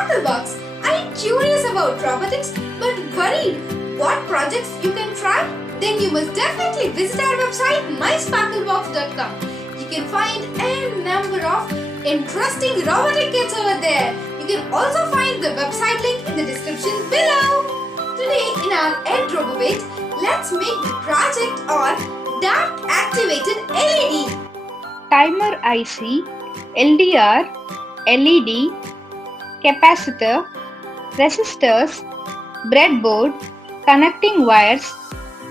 Sparklebox. Are you curious about robotics but worried what projects you can try? Then you must definitely visit our website mysparklebox.com. You can find a number of interesting robotic kits over there. You can also find the website link in the description below. Today in our Ed RoboBit, let's make the project on dark activated LED. Timer IC, LDR, LED, capacitor, resistors, breadboard, connecting wires,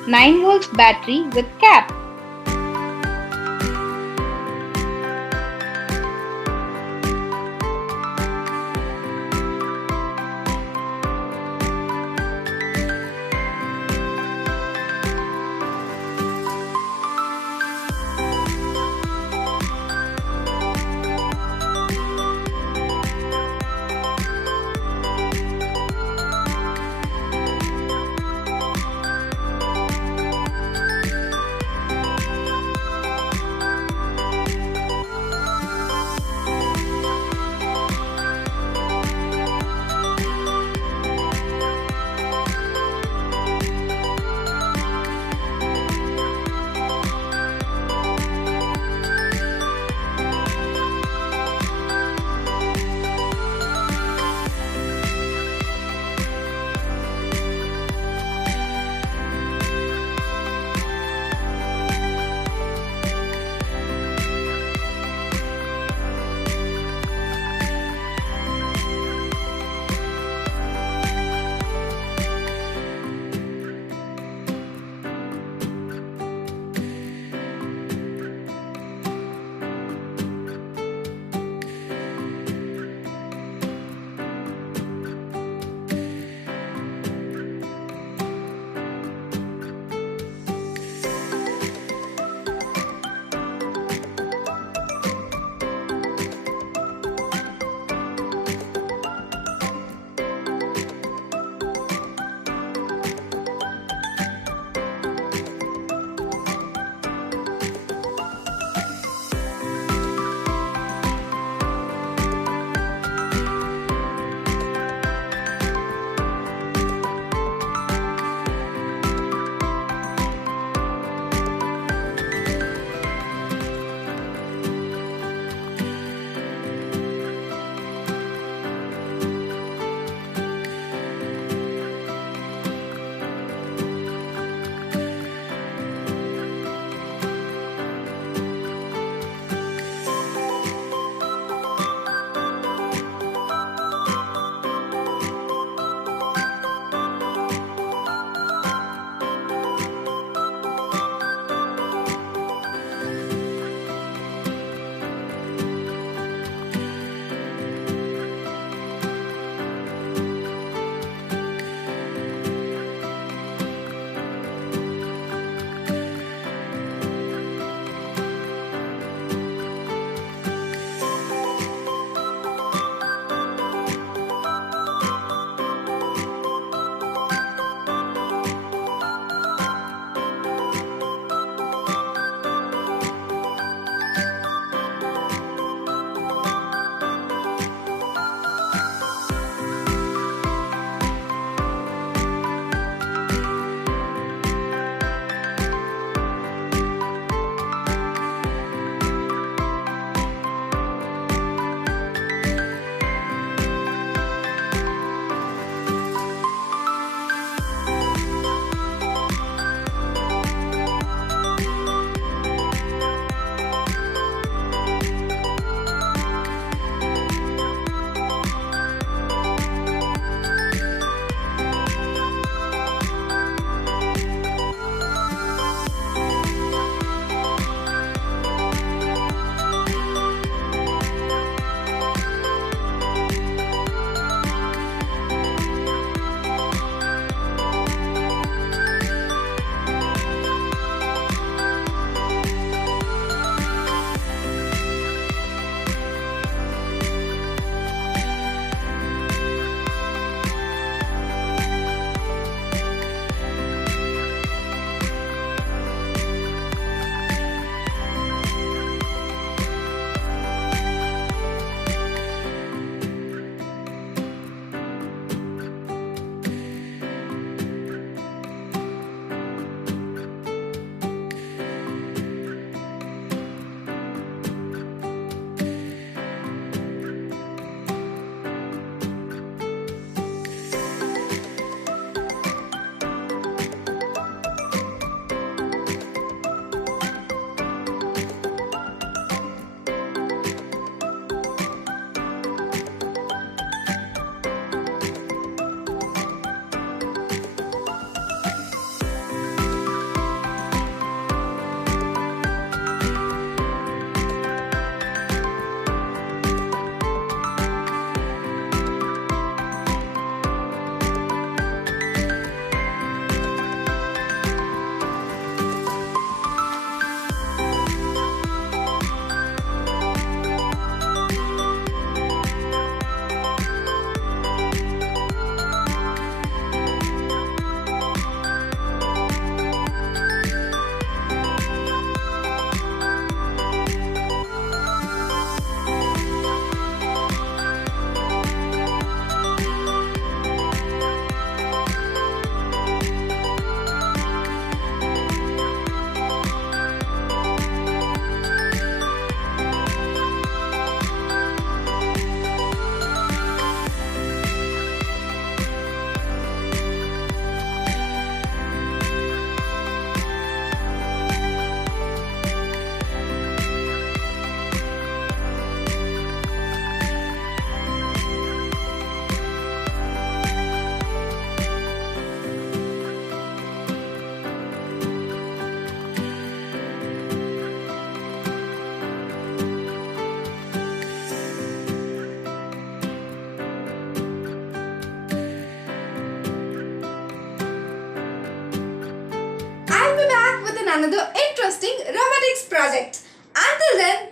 9 volts battery with cap. another interesting robotics project. Until then,